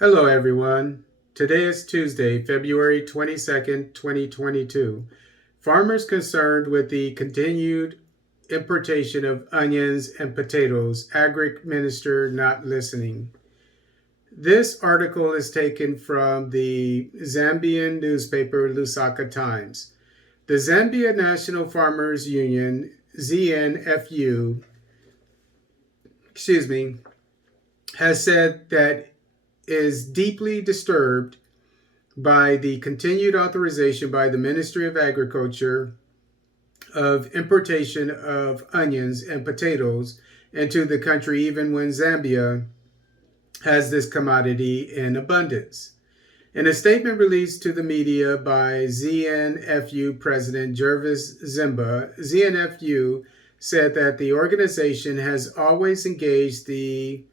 Hello, everyone. Today is Tuesday, February 22nd, 2022. Farmers concerned with the continued importation of onions and potatoes, Agri Minister not listening. This article is taken from the Zambian newspaper Lusaka Times. The Zambia National Farmers Union, ZNFU, has said that is deeply disturbed by the continued authorization by the Ministry of Agriculture of importation of onions and potatoes into the country, even when Zambia has this commodity in abundance. In a statement released to the media by ZNFU President Jervis Zimba, ZNFU said that the organization has always engaged the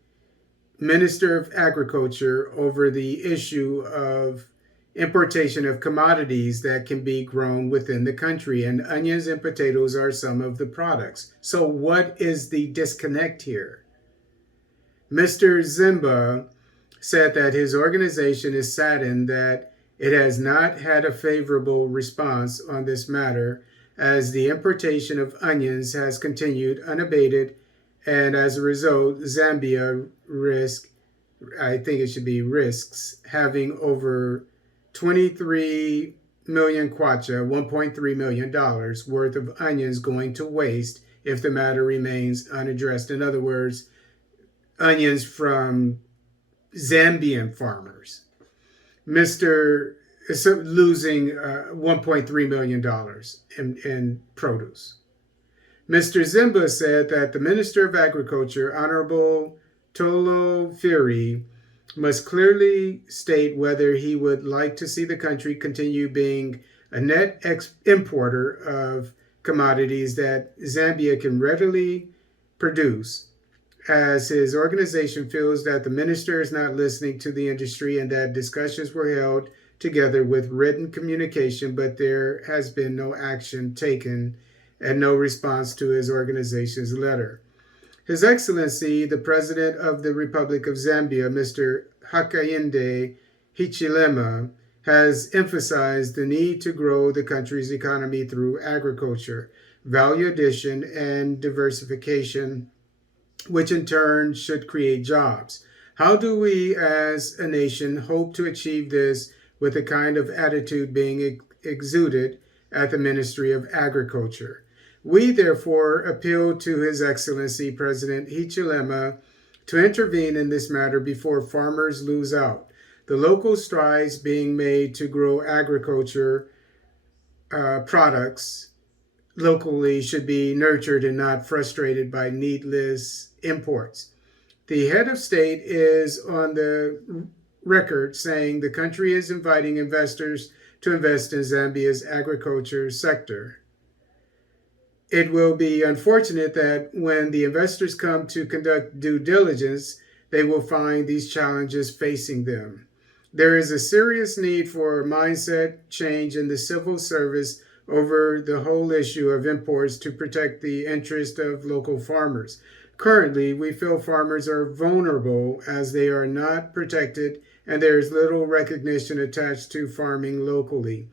Minister of Agriculture over the issue of importation of commodities that can be grown within the country, and onions and potatoes are some of the products. So, what is the disconnect here? Mr. Zimba said that his organization is saddened that it has not had a favorable response on this matter, as the importation of onions has continued unabated, and as a result, Zambia risks having over 23 million kwacha, $1.3 million worth of onions going to waste if the matter remains unaddressed. In other words, onions from Zambian farmers. Mr. is losing $1.3 million in produce. Mr. Zimba said that the Minister of Agriculture, Honorable Tolo Firi, must clearly state whether he would like to see the country continue being a net importer of commodities that Zambia can readily produce, as his organization feels that the minister is not listening to the industry and that discussions were held together with written communication, but there has been no action taken and no response to his organization's letter. His Excellency, the President of the Republic of Zambia, Mr. Hakainde Hichilema, has emphasized the need to grow the country's economy through agriculture, value addition, and diversification, which in turn should create jobs. How do we as a nation hope to achieve this with the kind of attitude being exuded at the Ministry of Agriculture? We therefore appeal to His Excellency President Hichilema to intervene in this matter before farmers lose out. The local strides being made to grow agriculture products locally should be nurtured and not frustrated by needless imports. The head of state is on the record saying the country is inviting investors to invest in Zambia's agriculture sector. It will be unfortunate that when the investors come to conduct due diligence, they will find these challenges facing them. There is a serious need for mindset change in the civil service over the whole issue of imports to protect the interest of local farmers. Currently, we feel farmers are vulnerable as they are not protected and there is little recognition attached to farming locally.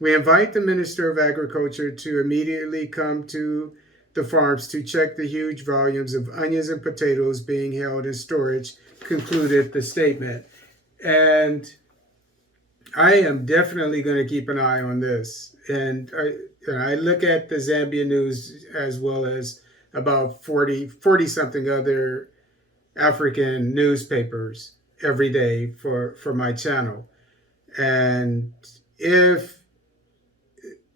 We invite the Minister of Agriculture to immediately come to the farms to check the huge volumes of onions and potatoes being held in storage, concluded the statement. And I am definitely going to keep an eye on this. And I look at the Zambian news as well as about 40 something other African newspapers every day for my channel. And if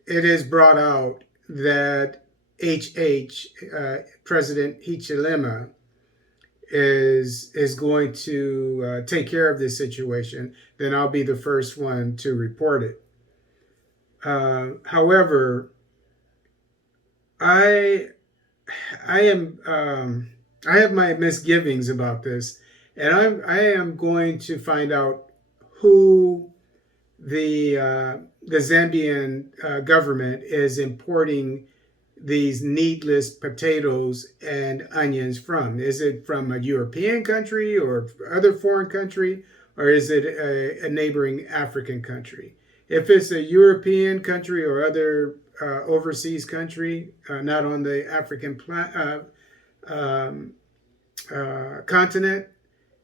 it is brought out that President Hichilema is going to take care of this situation, then I'll be the first one to report it. However, I have my misgivings about this, and I am going to find out who the Zambian government is importing these needless potatoes and onions from. Is it from a European country or other foreign country, or is it a neighboring African country? If it's a European country or other overseas country, not on the African continent,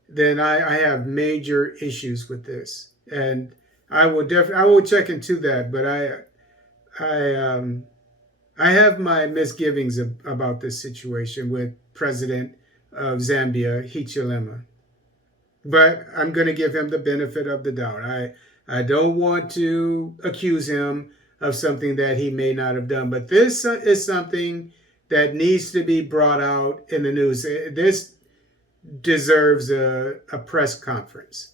then I have major issues with this, and I will check into that. But I have my misgivings about this situation with President of Zambia, Hichilema. But I'm going to give him the benefit of the doubt. I don't want to accuse him of something that he may not have done. But this is something that needs to be brought out in the news. This deserves a press conference.